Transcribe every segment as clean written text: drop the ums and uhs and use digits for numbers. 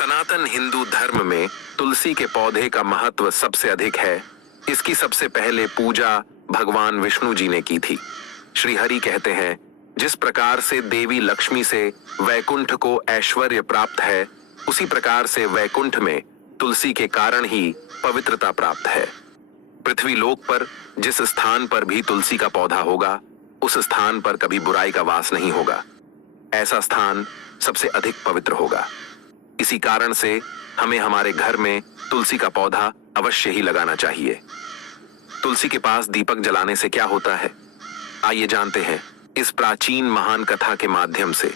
सनातन हिंदू धर्म में तुलसी के पौधे का महत्व सबसे अधिक है। इसकी सबसे पहले पूजा भगवान विष्णु जी ने की थी। श्री हरि कहते हैं, जिस प्रकार से देवी लक्ष्मी से वैकुंठ को ऐश्वर्य प्राप्त है, उसी प्रकार से वैकुंठ में तुलसी के कारण ही पवित्रता प्राप्त है। पृथ्वी लोक पर जिस स्थान पर भी तुलसी का पौधा होगा, उस स्थान पर कभी बुराई का वास नहीं होगा। ऐसा स्थान सबसे अधिक पवित्र होगा। इसी कारण से हमें हमारे घर में तुलसी का पौधा अवश्य ही लगाना चाहिए। तुलसी के पास दीपक जलाने से क्या होता है, आइए जानते हैं इस प्राचीन महान कथा के माध्यम से,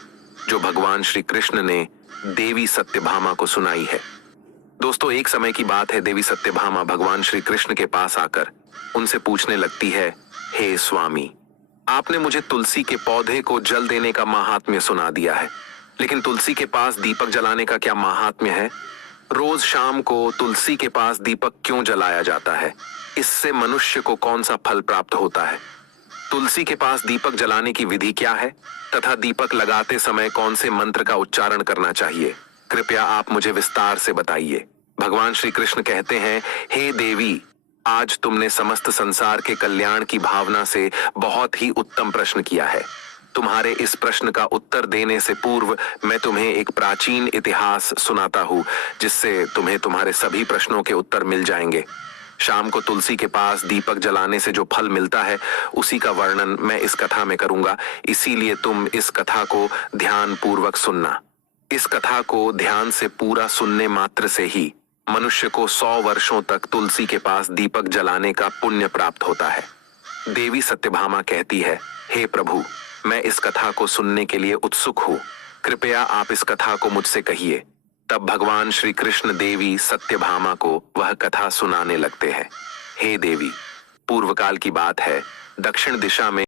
जो भगवान श्री कृष्ण ने देवी सत्यभामा को सुनाई है। दोस्तों, एक समय की बात है, देवी सत्यभामा भगवान श्री कृष्ण के पास आकर उनसे पूछने लगती है, हे स्वामी, आपने मुझे तुलसी के पौधे को जल देने का महात्म्य सुना दिया है, लेकिन तुलसी के पास दीपक जलाने का क्या महात्म्य है? रोज शाम को तुलसी के पास दीपक क्यों जलाया जाता है? इससे मनुष्य को कौन सा फल प्राप्त होता है? तुलसी के पास दीपक जलाने की विधि क्या है तथा दीपक लगाते समय कौन से मंत्र का उच्चारण करना चाहिए? कृपया आप मुझे विस्तार से बताइए। भगवान श्री कृष्ण कहते हैं, हे देवी, आज तुमने समस्त संसार के कल्याण की भावना से बहुत ही उत्तम प्रश्न किया है। तुम्हारे इस प्रश्न का उत्तर देने से पूर्व मैं तुम्हें एक प्राचीन इतिहास सुनाता हूँ, जिससे तुम्हें तुम्हारे सभी प्रश्नों के उत्तर मिल जाएंगे। शाम को तुलसी के पास दीपक जलाने से जो फल मिलता है, उसी का वर्णन मैं इस कथा में करूंगा, इसीलिए तुम इस कथा को ध्यान पूर्वक सुनना। इस कथा को ध्यान से पूरा सुनने मात्र से ही मनुष्य को 100 वर्षों तक तुलसी के पास दीपक जलाने का पुण्य प्राप्त होता है। देवी सत्यभामा कहती है, हे प्रभु, मैं इस कथा को सुनने के लिए उत्सुक हूँ, कृपया आप इस कथा को मुझसे कहिए। तब भगवान श्री कृष्ण देवी सत्यभामा को वह कथा सुनाने लगते हैं। हे देवी, पूर्व काल की बात है, दक्षिण दिशा में